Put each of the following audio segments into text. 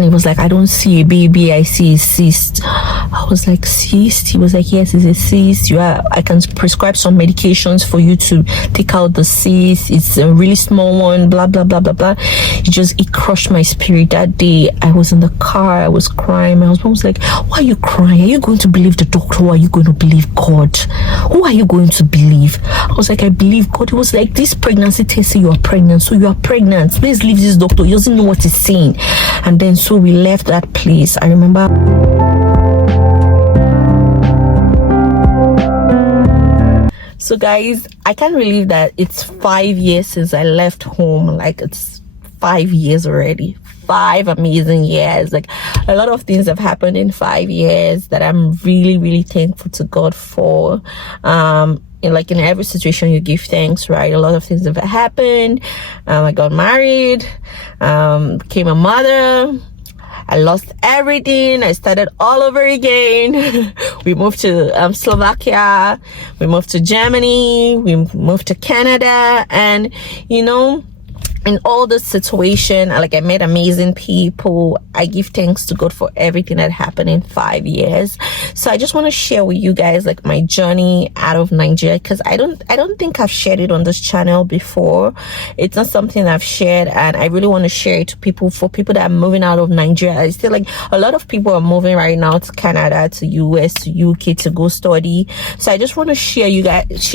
And he was like, I don't see a baby, I see a cyst. I was like, cyst? He was like, yes, it's a cyst. I can prescribe some medications for you to take out the cyst. It's a really small one, blah, blah, blah, blah, blah. It crushed my spirit. That day, I was in the car, I was crying. My husband was like, why are you crying? Are you going to believe the doctor, or are you going to believe God? Who are you going to believe? I was like, I believe God. He was like, this pregnancy test says you are pregnant, so you are pregnant. Please leave this doctor. He doesn't know what he's saying. And then so we left that place. I remember so guys, I can't believe that it's 5 years since I left home. Like, it's 5 years already. 5 amazing years. Like, a lot of things have happened in 5 years that I'm really, really thankful to God for. In every situation you give thanks, right? A lot of things have happened. I got married, became a mother. I lost everything. I started all over again. We moved to Slovakia. We moved to Germany. We moved to Canada. And, in all this situation, I met amazing people. I give thanks to God for everything that happened in 5 years. So I just want to share with you guys my journey out of Nigeria, because I don't think I've shared it on this channel before. It's not something I've shared, and I really want to share it to people, for people that are moving out of Nigeria. I feel like a lot of people are moving right now to Canada, to US, to UK to go study. So I just want to share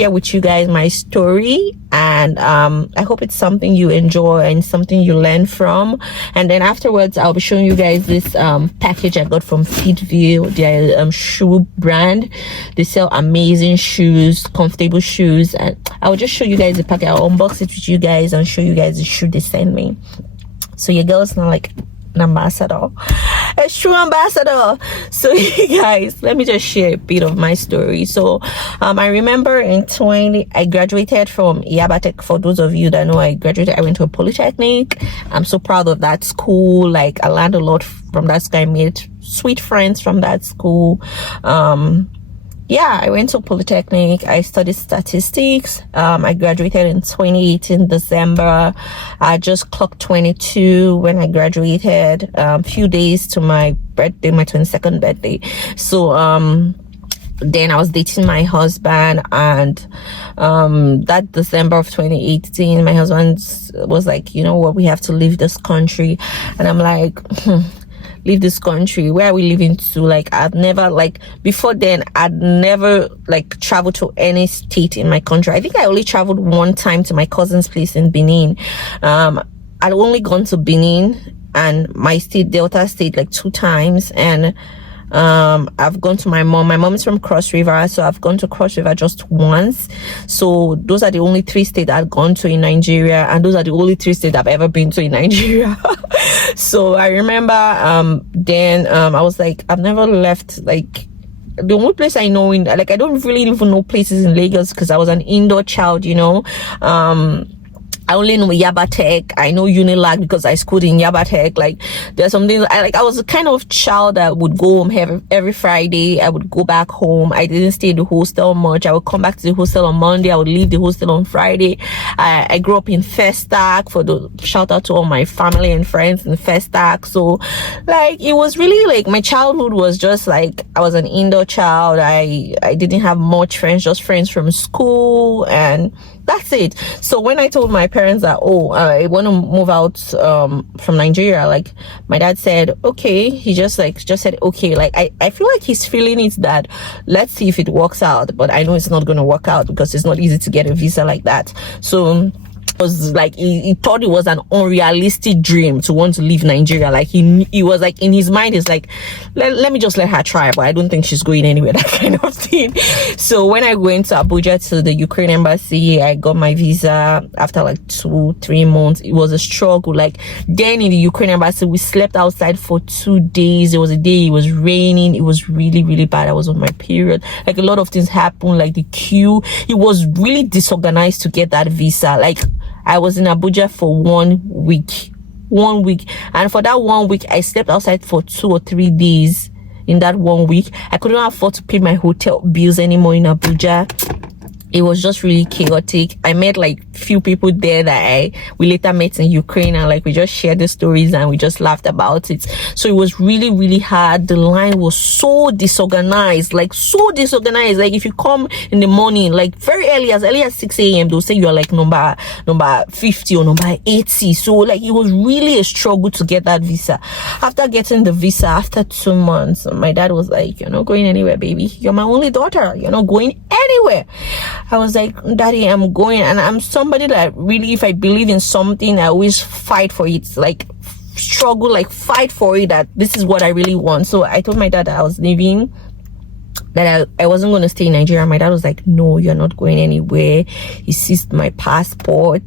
with you guys my story, and I hope it's something you enjoy and something you learn from. And then afterwards, I'll be showing you guys this package I got from Fitview, their shoe brand. They sell amazing shoes, comfortable shoes, and I'll just show you guys the package. I'll unbox it with you guys and show you guys the shoe they sent me. So your girl's not like an ambassador, a shoe ambassador. So you guys, let me just share a bit of my story. So I remember I graduated from Yabatech. For those of you that know, I went to a polytechnic. I'm so proud of that school. Like, I learned a lot from that school. I made sweet friends from that school. I went to polytechnic. I studied statistics. I graduated in 2018 December. I just clocked 22 when I graduated, few days to my birthday, my 22nd birthday. So then I was dating my husband, and that December of 2018, my husband was like, you know what, we have to leave this country. And I'm like, leave this country? Where are we leaving to? Like, before then, I'd never traveled to any state in my country. I think I only traveled one time to my cousin's place in Benin. I'd only gone to Benin and my state, Delta State, 2 times. And I've gone to my mom is from Cross River, so I've gone to Cross River just once. So those are the only 3 states I've gone to in Nigeria, and those are the only 3 states I've ever been to in Nigeria. So I remember then I was like, I've never left. The only place I know I don't really even know places in Lagos, because I was an indoor child, I only know Yabatech. I know Unilag because I schooled in Yabatech. There's something I was a kind of child that would go home every Friday. I would go back home. I didn't stay in the hostel much. I would come back to the hostel on Monday. I would leave the hostel on Friday. I grew up in Festac. Shout out to all my family and friends in Festac. So it was really my childhood was just I was an indoor child. I didn't have much friends, just friends from school, and that's it. So when I told my parents that, I want to move out from Nigeria, my dad said okay. He just said okay. I feel like his feeling is that, let's see if it works out, but I know it's not going to work out because it's not easy to get a visa like that. So was he thought it was an unrealistic dream to want to leave Nigeria. He was in his mind, he's let me just let her try, but I don't think she's going anywhere, that kind of thing. So when I went to Abuja to the Ukraine embassy, I got my visa after 2-3 months. It was a struggle. Then in the Ukraine embassy, we slept outside for 2 days. There was a day it was raining. It was really, really bad. I was on my period. A lot of things happened, the queue. It was really disorganized to get that visa. I was in Abuja for 1 week. 1 week. And for that 1 week, I slept outside for 2 or 3 days. In that 1 week, I couldn't afford to pay my hotel bills anymore in Abuja. It was just really chaotic. I met few people there that we later met in Ukraine, and like we just shared the stories and we just laughed about it. So it was really, really hard. The line was so disorganized, like if you come in the morning, like very early as 6 a.m., they'll say you're like number 50 or number 80. So like it was really a struggle to get that visa. After getting the visa, after 2 months, my dad was like, "You're not going anywhere, baby. You're my only daughter. You're not going anywhere." I was like, "Daddy, I'm going." And I'm somebody that really, if I believe in something, I always fight for it, like struggle, like fight for it, that this is what I really want. So I told my dad that I was leaving, that I wasn't going to stay in Nigeria. My dad was like, "No, you're not going anywhere." He seized my passport.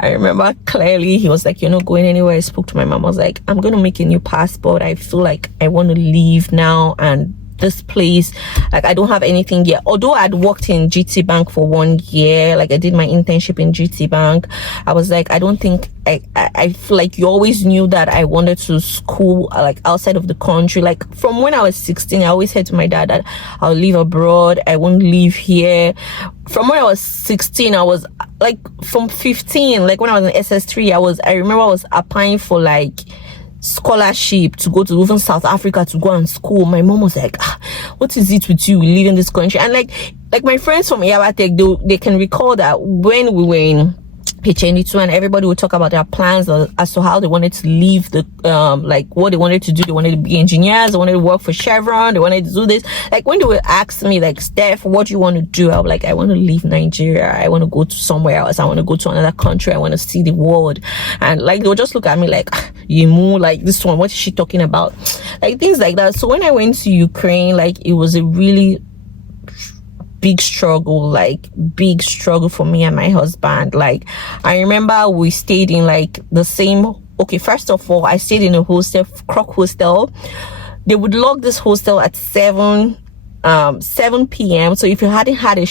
I remember clearly, he was like, "You're not going anywhere." I spoke to my mom. I was like, "I'm going to make a new passport. I feel like I want to leave now, and this place, like I don't have anything yet." Although I'd worked in GT Bank for 1 year, like I did my internship in GT Bank, I was like, I don't think I feel like you always knew that I wanted to school like outside of the country. Like from when I was 16, I always said to my dad that I'll live abroad, I won't live here. From when I was 16, I was like, from 15, like when I was in SS3, I remember I was applying for like scholarship to go to even South Africa to go and school. My mom was like, "What is it with you leaving this country?" And like my friends from Yabatek, they can recall that when we were in HND2 and everybody would talk about their plans as to how they wanted to leave the like what they wanted to do. They wanted to be engineers, they wanted to work for Chevron, they wanted to do this. Like when they would ask me like, "Steph, what do you want to do?" I was like, "I want to leave Nigeria. I want to go to somewhere else. I want to go to another country. I want to see the world." And like they would just look at me like, "Yimu, like this one, what is she talking about?" Like things like that. So when I went to Ukraine, like it was a really big struggle for me and my husband. Like I remember we stayed in like the same, okay, first of all, I stayed in a hostel, Croc Hostel. They would lock this hostel at 7 p.m. So if you hadn't had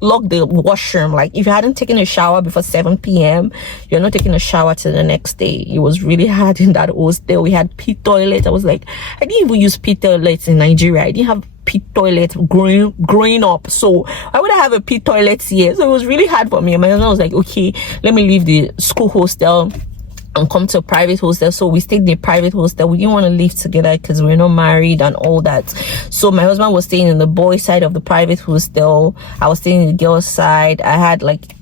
lock the washroom, like if you hadn't taken a shower before 7 p.m., you're not taking a shower till the next day. It was really hard in that hostel. We had pit toilets. I was like, I didn't even use pit toilets in Nigeria. I didn't have pit toilet growing up, so I would have a pit toilet here. So it was really hard for me. And my husband was like, "Okay, let me leave the school hostel and come to a private hostel." So we stayed in a private hostel. We didn't want to live together because we're not married and all that. So my husband was staying in the boys' side of the private hostel. I was staying in the girls' side. I had like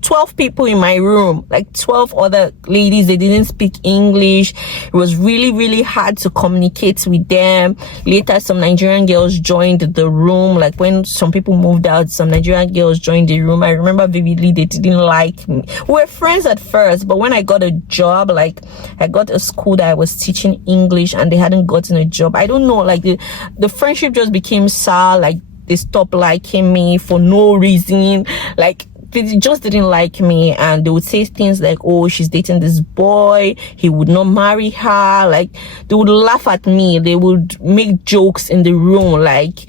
12 people in my room, like 12 other ladies. They didn't speak English. It was really, really hard to communicate with them. Later, some Nigerian girls joined the room. Like when some people moved out, some Nigerian girls joined the room. I remember vividly, they didn't like me. We were friends at first, but when I got a job, like I got a school that I was teaching English and they hadn't gotten a job. I don't know, like the friendship just became sour. Like they stopped liking me for no reason. Like they just didn't like me, and they would say things like, "Oh, she's dating this boy, he would not marry her." Like they would laugh at me. They would make jokes in the room. Like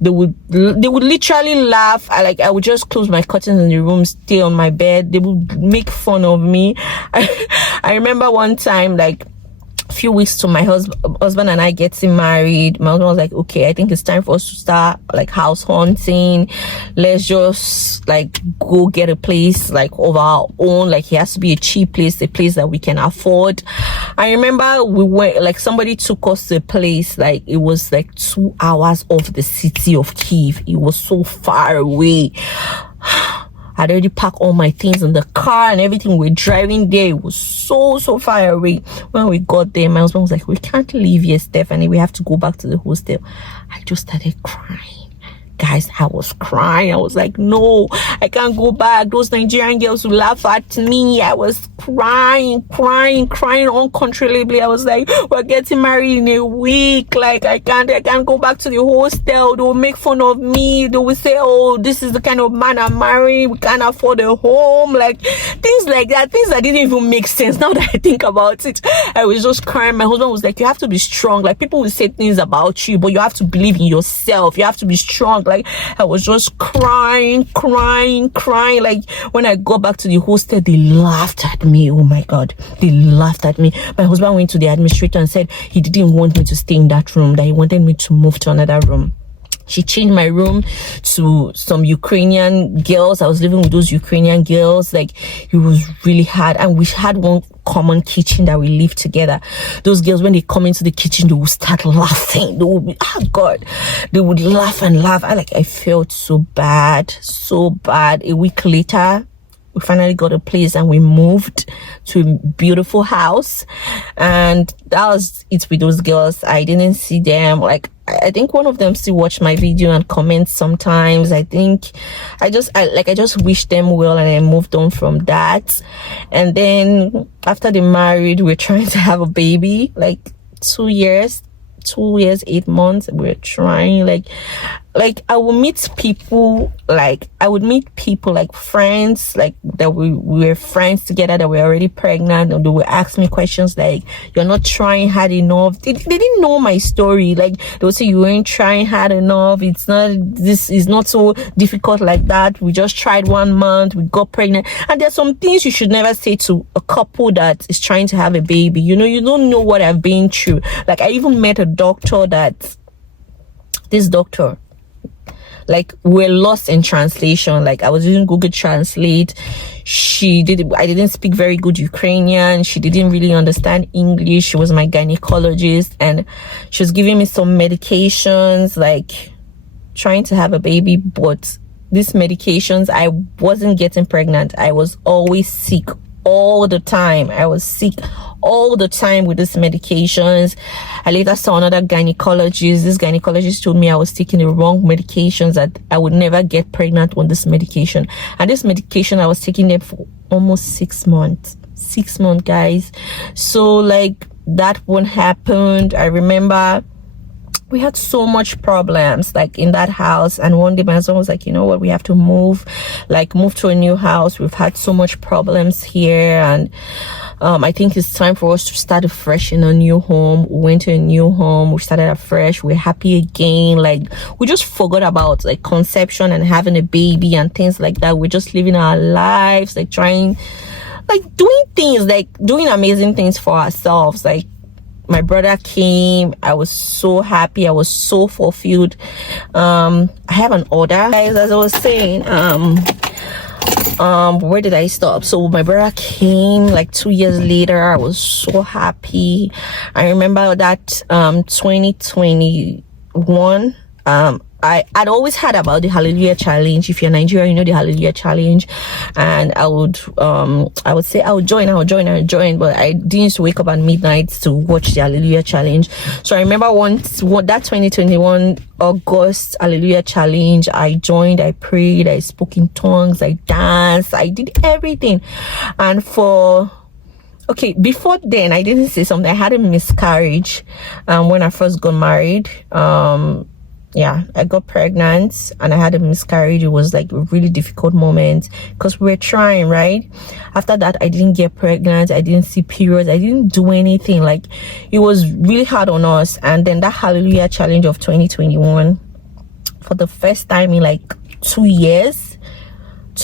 they would literally laugh. I would just close my curtains in the room, stay on my bed. They would make fun of me. I remember one time, like a few weeks to my husband and I getting married, my husband was like, "Okay, I think it's time for us to start like house hunting. Let's just like go get a place like of our own. Like it has to be a cheap place, a place that we can afford." I remember we went, like somebody took us to a place, like it was like 2 hours off the city of Kyiv. It was so far away. I'd already packed all my things in the car and everything. We're driving there. It was so far away. When we got there, my husband was like, "We can't leave here, Stephanie. We have to go back to the hostel." I just started crying. Guys, I was crying. I was like, "No, I can't go back. Those Nigerian girls will laugh at me." I was crying uncontrollably. I was like, "We're getting married in a week. Like I can't go back to the hostel. They will make fun of me. They will say, 'Oh, this is the kind of man I'm marrying. We can't afford a home.'" Like things like that. Things that didn't even make sense now that I think about it. I was just crying. My husband was like, "You have to be strong. Like people will say things about you, but you have to believe in yourself. You have to be strong." Like I was just crying. Like when I got back to the hostel, they laughed at me. Oh my God, they laughed at me. My husband went to the administrator and said he didn't want me to stay in that room, that he wanted me to move to another room. She changed my room to some Ukrainian girls. I was living with those Ukrainian girls. Like, it was really hard. And we had one common kitchen that we lived together. Those girls, when they come into the kitchen, they would start laughing. They would be, oh God, they would laugh and laugh. I felt so bad, so bad. A week later, we finally got a place and we moved to a beautiful house, and that was it with those girls. I didn't see them. Like, I think one of them still watch my video and comments sometimes. I think I just wish them well, and I moved on from that. And then after they married, we're trying to have a baby, like 2 years, 8 months. We're trying, like I would meet people, like friends, like that we were friends together, that were already pregnant, and they would ask me questions like, you're not trying hard enough. They didn't know my story. Like, they would say, you ain't trying hard enough, this is not so difficult like that, we just tried 1 month, we got pregnant. And there's some things you should never say to a couple that is trying to have a baby. You don't know what I've been through. Like, I even met a doctor this doctor, like, we're lost in translation. Like, I was using Google Translate. I didn't speak very good Ukrainian. She didn't really understand English. She was my gynecologist, and she was giving me some medications, like trying to have a baby. But these medications, I wasn't getting pregnant. I was always sick all the time. I was sick all the time with these medications. I later saw another gynecologist. This gynecologist told me I was taking the wrong medications, that I would never get pregnant on this medication. And this medication, I was taking them for almost 6 months. 6 months, guys. So, like, that one happened. I remember we had so much problems, like, in that house. And one day my husband was like, you know what, we have to move to a new house. We've had so much problems here, and I think it's time for us to start afresh in a new home. We went to a new home, we started afresh, we're happy again. Like, we just forgot about, like, conception and having a baby and things like that. We're just living our lives, like, trying, like, doing things, like, doing amazing things for ourselves. Like, my brother came, I was so happy, I was so fulfilled. I have an order, guys, as I was saying. Where did I stop? So my brother came like 2 years later. I was so happy. I remember that 2021, I'd always heard about the Hallelujah Challenge. If you're Nigerian, you know the Hallelujah Challenge. And I would say I would join, but I didn't wake up at midnight to watch the Hallelujah Challenge. So I remember that 2021 August Hallelujah Challenge, I joined, I prayed, I spoke in tongues, I danced, I did everything. And before then, I didn't say something. I had a miscarriage when I first got married. I got pregnant and I had a miscarriage. It was like a really difficult moment because we were trying, right? After that, I didn't get pregnant. I didn't see periods. I didn't do anything. Like, it was really hard on us. And then that Hallelujah Challenge of 2021, for the first time in like 2 years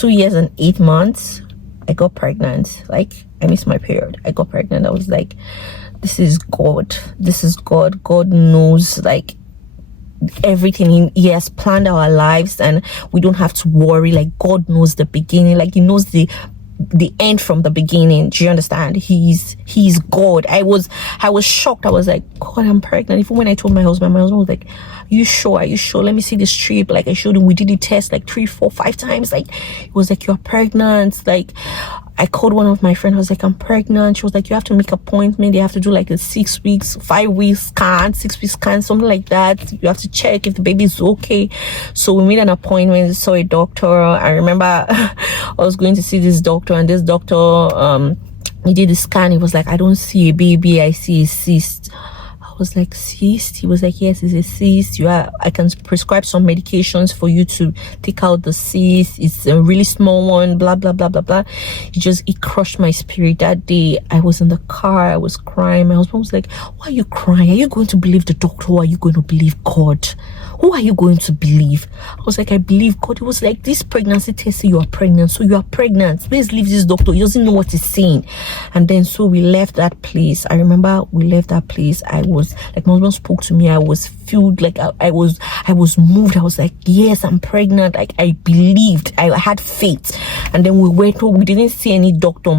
and 8 months, I got pregnant. Like, I missed my period. I got pregnant. I was like, this is God. God knows, like, everything. He has planned our lives, and we don't have to worry. Like, God knows the beginning, like, he knows the end from the beginning. Do you understand? He's God. I was shocked. I was like, God, I'm pregnant. Even when I told my husband was like, are you sure? Let me see the strip. Like, I showed him. We did the test like 3, 4, 5 times. Like, it was like, you're pregnant. Like, I called one of my friends. I was like, I'm pregnant. She was like, you have to make an appointment. They have to do like a 6 weeks, 5 weeks scan, 6 weeks scan, something like that. You have to check if the baby's okay. So we made an appointment, saw a doctor. I remember I was going to see this doctor, and this doctor, he did the scan. He was like, I don't see a baby, I see a cyst. I was like, cyst? He was like, yes, it's a cyst. I can prescribe some medications for you to take out the cyst. It's a really small one, blah, blah, blah, blah, blah. It crushed my spirit. That day, I was in the car, I was crying. My husband was like, why are you crying? Are you going to believe the doctor, or are you going to believe God? Who are you going to believe? I was like, I believe God. It was like, this pregnancy test, you are pregnant, so you are pregnant. Please leave this doctor. He doesn't know what he's saying. And then so we left that place. I remember we left that place. I was like, my husband spoke to me. I was filled, like I was moved. I was like, yes, I'm pregnant. Like, I believed. I had faith. And then we went home. We didn't see any doctor.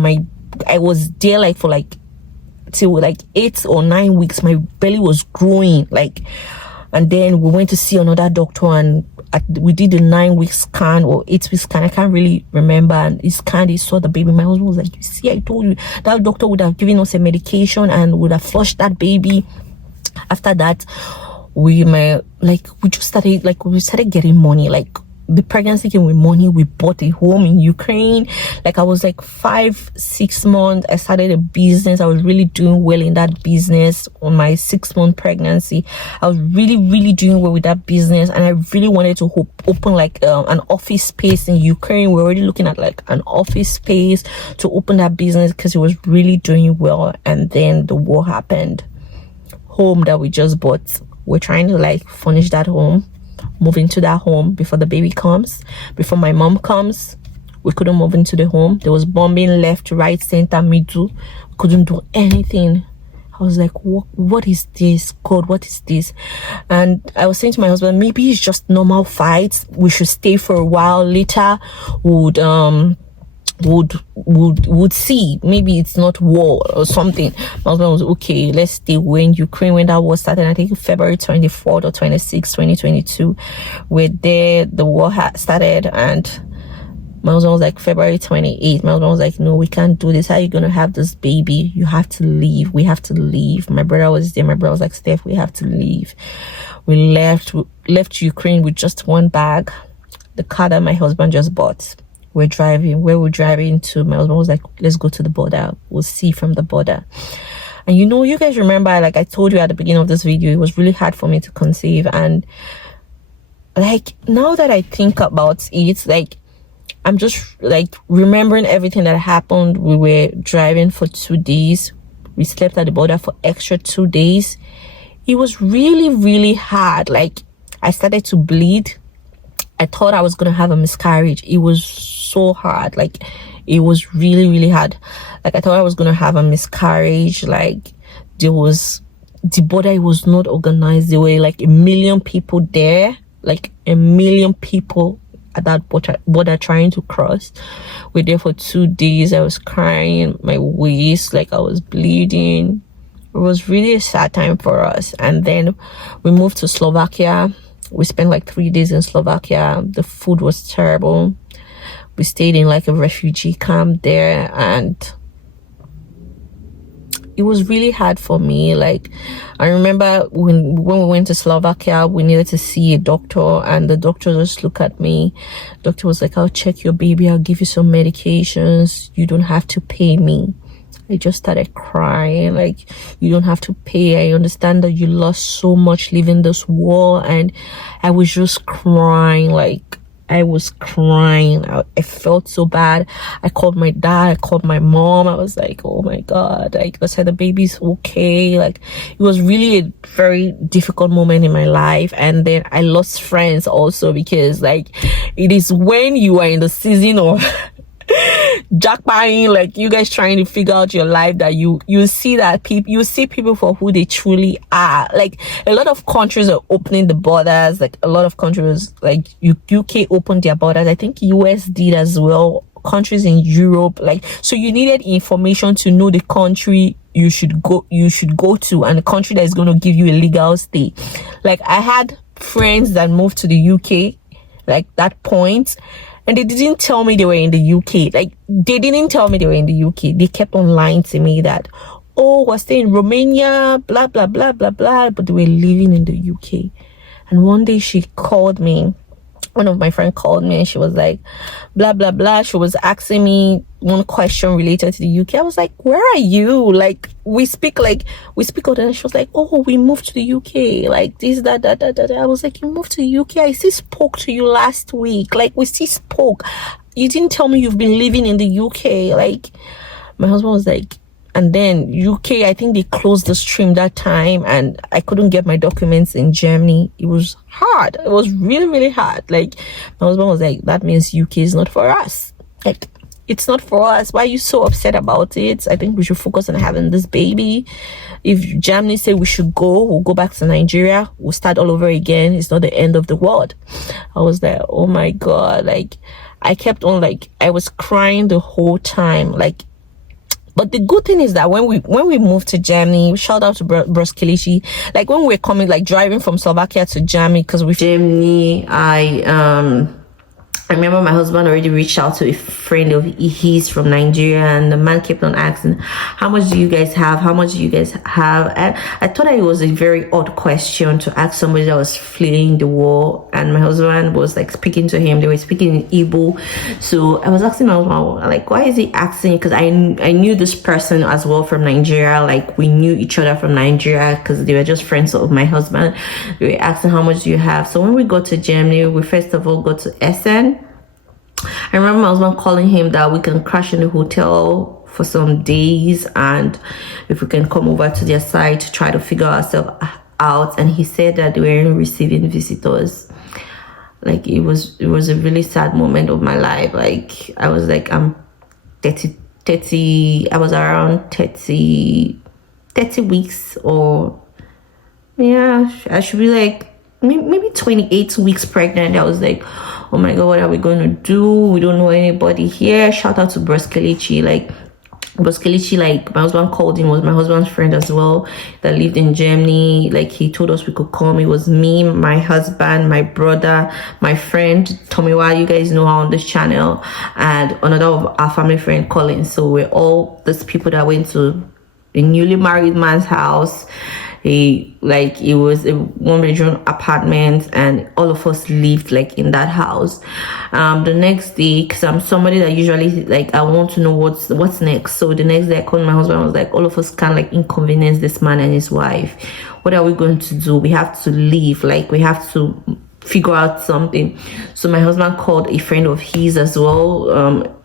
I was there like for like till like 8 or 9 weeks. My belly was growing, like. And then we went to see another doctor, and we did a 9-week scan or 8-week scan. I can't really remember. And he scanned, he saw the baby. My husband was like, you see, I told you, that doctor would have given us a medication and would have flushed that baby. After that, we started getting money. Like, the pregnancy came with money. We bought a home in Ukraine. Like, I was like 5-6 months. I started a business. I was really doing well in that business. On my 6-month pregnancy, I was really doing well with that business, and I really wanted to open like an office space in Ukraine. We're already looking at like an office space to open that business because it was really doing well. And then the war happened. Home that we just bought, we're trying to like furnish that home, move into that home before the baby comes, before my mom comes. We couldn't move into the home. There was bombing left, right, center, middle. Couldn't do anything. I was like, what is this? God, what is this? And I was saying to my husband, maybe it's just normal fights. We should stay for a while. Later would see, maybe it's not war or something. My husband was okay, let's stay. We're in Ukraine when that war started. I think February 24th or 26th 2022, we're there. The war started, and my husband was like, February 28th. My husband was like, no, we can't do this. How are you gonna have this baby? You have to leave. We have to leave. My brother was there. My brother was like, Steph, we have to leave. We left Ukraine with just one bag, the car that my husband just bought. We're driving. Where we're driving to, my husband was like, let's go to the border. We'll see from the border. And you guys remember, like I told you at the beginning of this video, it was really hard for me to conceive. And like, now that I think about it, like, I'm just like remembering everything that happened. We were driving for 2 days. We slept at the border for extra 2 days. It was really hard. Like, I started to bleed. I thought I was gonna have a miscarriage. It was so hard. Like, it was really hard. Like, I thought I was gonna have a miscarriage. Like, the border, it was not organized. There were like 1 million people there, like 1 million people at that border trying to cross. We're there for 2 days. I was crying my waist, like I was bleeding. It was really a sad time for us. And then we moved to Slovakia. We spent like 3 days in Slovakia. The food was terrible. We stayed in like a refugee camp there, and it was really hard for me. Like, I remember when we went to Slovakia, we needed to see a doctor, and the doctor just looked at me. The doctor was like, I'll check your baby, I'll give you some medications, you don't have to pay me. I just started crying. Like, you don't have to pay. I understand that you lost so much living this war. And I was just crying. Like, I was crying. I felt so bad. I called my dad. I called my mom. I was like, oh my God. Like, I said, the baby's okay. Like, it was really a very difficult moment in my life. And then I lost friends also, because like, it is when you are in the season of jackpotting, like you guys trying to figure out your life, that you see that you see people for who they truly are. Like, a lot of countries are opening the borders. Like, a lot of countries, like UK opened their borders. I think US did as well. Countries in Europe, like, so you needed information to know the country you should go to, and the country that is going to give you a legal stay. Like, I had friends that moved to the UK, like that point, and they didn't tell me they were in the UK. Like, they didn't tell me they were in the UK. They kept on lying to me that, oh, we're staying in Romania, blah, blah, blah, blah, blah. But they were living in the UK. And one day she called me. One of my friends called me, and she was like, blah, blah, blah. She was asking me one question related to the UK. I was like, where are you? Like, we speak all the time. She was like, oh, we moved to the UK. Like, this, that. I was like, you moved to the UK? I still spoke to you last week. Like, we still spoke. You didn't tell me you've been living in the UK. Like, my husband was like, And then UK, I think they closed the stream that time, and I couldn't get my documents in Germany. It was hard. It was really, really hard. Like, my husband was like, that means UK is not for us. Like, it's not for us. Why are you so upset about it? I think we should focus on having this baby. If Germany say we should go, we'll go back to Nigeria. We'll start all over again. It's not the end of the world. I was like, oh my God. Like, I kept on, like, I was crying the whole time. Like, but the good thing is that when we moved to Germany, shout out to Broskilici, like when we're coming, like driving from Slovakia to Germany, because we Germany, I remember my husband already reached out to a friend of his from Nigeria, and the man kept on asking, how much do you guys have? How much do you guys have? And I thought it was a very odd question to ask somebody that was fleeing the war. And my husband was like speaking to him. They were speaking in Igbo. So I was asking my husband, like, why is he asking? Because I knew this person as well from Nigeria. Like, we knew each other from Nigeria because they were just friends of my husband. They were asking, how much do you have? So when we got to Germany, we first of all got to Essen. I remember my husband calling him that we can crash in the hotel for some days, and if we can come over to their site to try to figure ourselves out. And he said that they weren't receiving visitors. Like, it was a really sad moment of my life. Like, I was like, I'm 30 I was around 30 weeks, or yeah, I should be like maybe 28 weeks pregnant. I was like, oh my God, what are we going to do? We don't know anybody here. Shout out to Broskilici. Like, Broskilici, like, my husband called him, was my husband's friend as well, that lived in Germany. Like, he told us we could come. It was me, my husband, my brother, my friend Tomiwa, you guys know her on this channel, and another of our family friend Colin. So we're all these people that went to a newly married man's house. It was a 1-bedroom apartment, and all of us lived like in that house. The next day, because I'm somebody that usually, like, I want to know what's next. So the next day I called my husband. I was like, all of us can't, like, inconvenience this man and his wife. What are we going to do? We have to leave. Like, we have to figure out something. So my husband called a friend of his as well,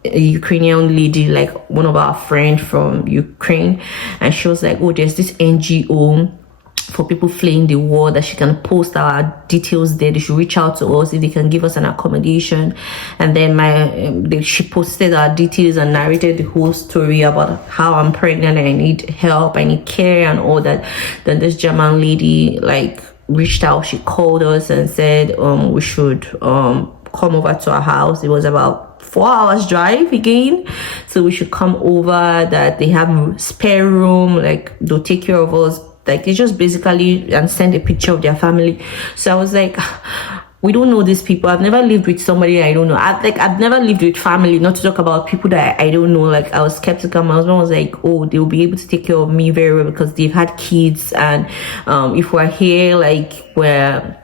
a Ukrainian lady, like one of our friends from Ukraine, and she was like, oh, there's this NGO for people fleeing the war that she can post our details there. They should reach out to us if they can give us an accommodation. And then she posted our details and narrated the whole story about how I'm pregnant and I need help, I need care and all that. Then this German lady, like, reached out. She called us and said we should come over to our house. It was about 4 hours drive again, so we should come over, that they have spare room, like they'll take care of us. Like, they just basically and send a picture of their family. So I was like, we don't know these people. I've never lived with somebody I don't know. I've never lived with family, not to talk about people that I don't know. Like, I was skeptical. My husband was like, oh, they'll be able to take care of me very well because they've had kids, and if we're here, like, we're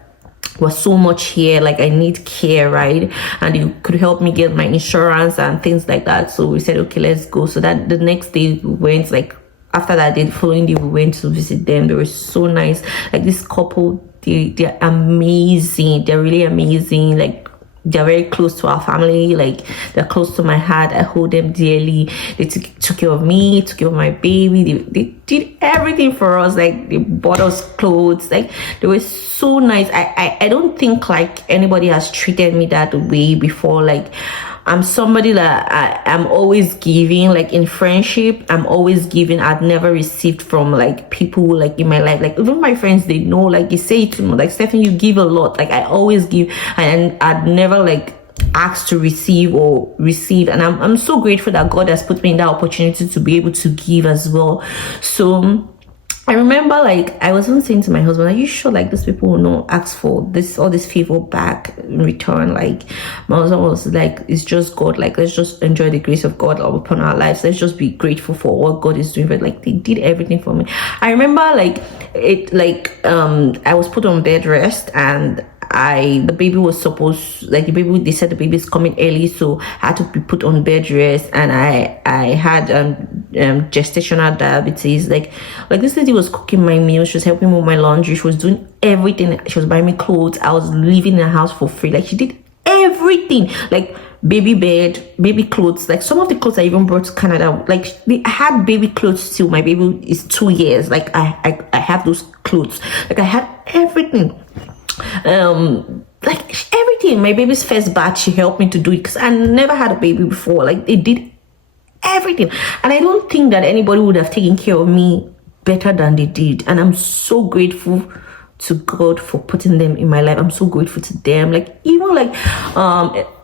so much here, like, I need care, right? And you could help me get my insurance and things like that. So we said, okay, let's go. So that the next day we went, like, after that day, the following day, we went to visit them. They were so nice. Like, this couple, they're amazing. They're really amazing. Like, they're very close to our family. Like, they're close to my heart. I hold them dearly. They took care of me, took care of my baby. They did everything for us. Like, they bought us clothes. Like, they were so nice. I don't think, like, anybody has treated me that way before. Like, I'm somebody that I'm always giving. Like, in friendship, I'm always giving. I've never received from, like, people, like, in my life. Like, even my friends, they know, like, they say to me, like, Stephanie, you give a lot. Like, I always give, and I'd never, like, asked to receive. And I'm so grateful that God has put me in that opportunity to be able to give as well. So I remember, like, I was even saying to my husband, are you sure, like, these people will not ask for all this favor back in return? Like, my husband was like, it's just God. Like, let's just enjoy the grace of God upon our lives. Let's just be grateful for what God is doing. But, like, they did everything for me. I remember, like, I was put on bed rest, and the baby was supposed, like, they said the baby is coming early, so I had to be put on bed rest, and I had gestational diabetes. Like this lady was cooking my meals, she was helping me with my laundry, she was doing everything, she was buying me clothes, I was living in the house for free. Like, she did everything. Like, baby bed, baby clothes. Like some of the clothes I even brought to Canada, like I had baby clothes till my baby is 2 years. Like I have those clothes. Like I had everything. Like everything. My baby's first batch, she helped me to do it because I never had a baby before. Like they did everything, and I don't think that anybody would have taken care of me better than they did. And I'm so grateful to God for putting them in my life. I'm so grateful to them. Like even like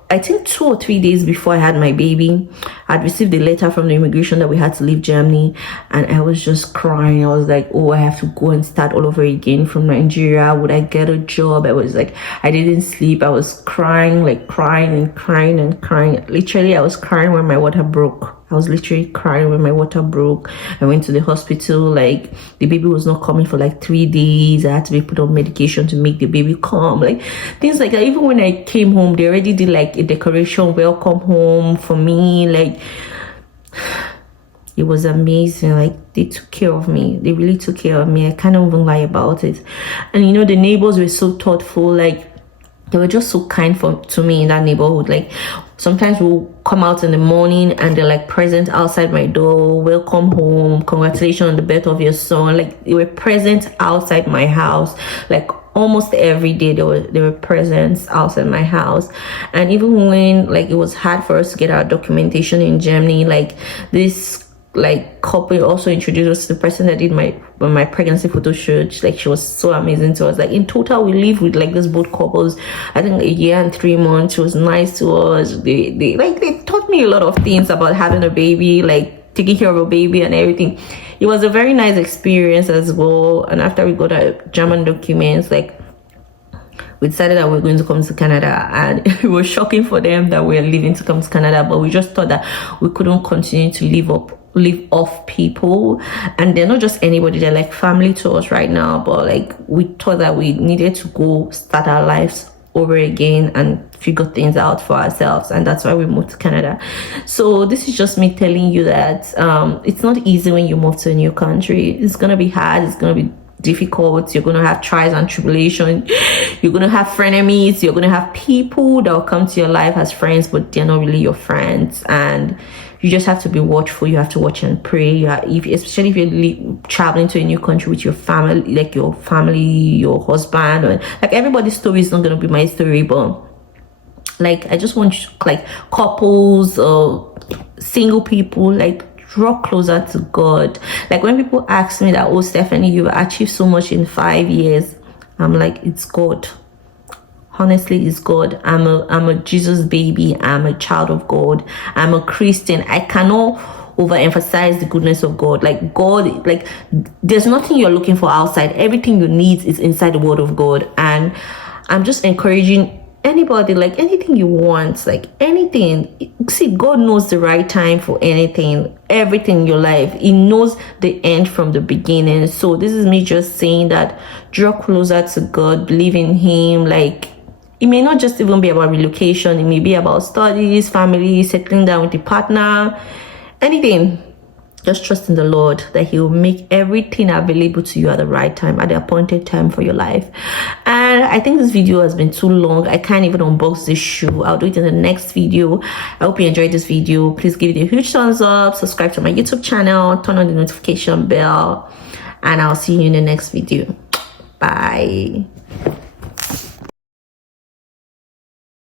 I think 2 or 3 days before I had my baby, I'd received a letter from the immigration that we had to leave Germany, and I was just crying. I was like, oh, I have to go and start all over again from Nigeria. Would I get a job? I was like, I didn't sleep. I was crying, like crying and crying and crying. Literally, I was crying when my water broke. I was literally crying when my water broke. I went to the hospital. Like the baby was not coming for like 3 days. I had to be put on medication to make the baby come. Like things like that. Even when I came home, they already did like a decoration welcome home for me. Like it was amazing. Like they took care of me. They really took care of me. I can't even lie about it. And you know, the neighbors were so thoughtful. Like they were just so kind to me in that neighborhood. Like sometimes we'll come out in the morning and they're like present outside my door, welcome home, congratulations on the birth of your son. Like they were present outside my house. Like almost every day they were present outside my house. And even when like it was hard for us to get our documentation in Germany, like this like couple also introduced us to the person that did my pregnancy photo shoot. Like she was so amazing to us. Like in total we lived with like this both couples I think 1 year and 3 months. She was nice to us. They taught me a lot of things about having a baby, like taking care of a baby and everything. It was a very nice experience as well. And after we got our German documents, like we decided that we were going to come to Canada, and it was shocking for them that we were leaving to come to Canada, but we just thought that we couldn't continue to live off people. And they're not just anybody, they're like family to us right now, but like we thought that we needed to go start our lives over again and figure things out for ourselves, and that's why we moved to Canada. So this is just me telling you that it's not easy when you move to a new country. It's gonna be hard, it's gonna be difficult, you're gonna have trials and tribulations, you're gonna have frenemies, you're gonna have people that will come to your life as friends, but they're not really your friends. And you just have to be watchful. You have to watch and pray. Especially if you're traveling to a new country with your family, like your family, your husband, or like everybody's story is not gonna be my story, but like I just want you, like couples or single people, like draw closer to God. Like when people ask me that, oh Stephanie, you've achieved so much in 5 years, I'm like, it's God. Honestly, it's God. I'm a Jesus baby. I'm a child of God. I'm a Christian. I cannot overemphasize the goodness of God. Like God, like there's nothing you're looking for outside. Everything you need is inside the word of God. And I'm just encouraging anybody, like anything you want, like anything. See, God knows the right time for anything, everything in your life. He knows the end from the beginning. So this is me just saying that draw closer to God, believe in Him. Like it may not just even be about relocation. It may be about studies, family, settling down with a partner, anything. Just trust in the Lord that He will make everything available to you at the right time, at the appointed time for your life. And I think this video has been too long. I can't even unbox this shoe. I'll do it in the next video. I hope you enjoyed this video. Please give it a huge thumbs up. Subscribe to my YouTube channel. Turn on the notification bell. And I'll see you in the next video. Bye.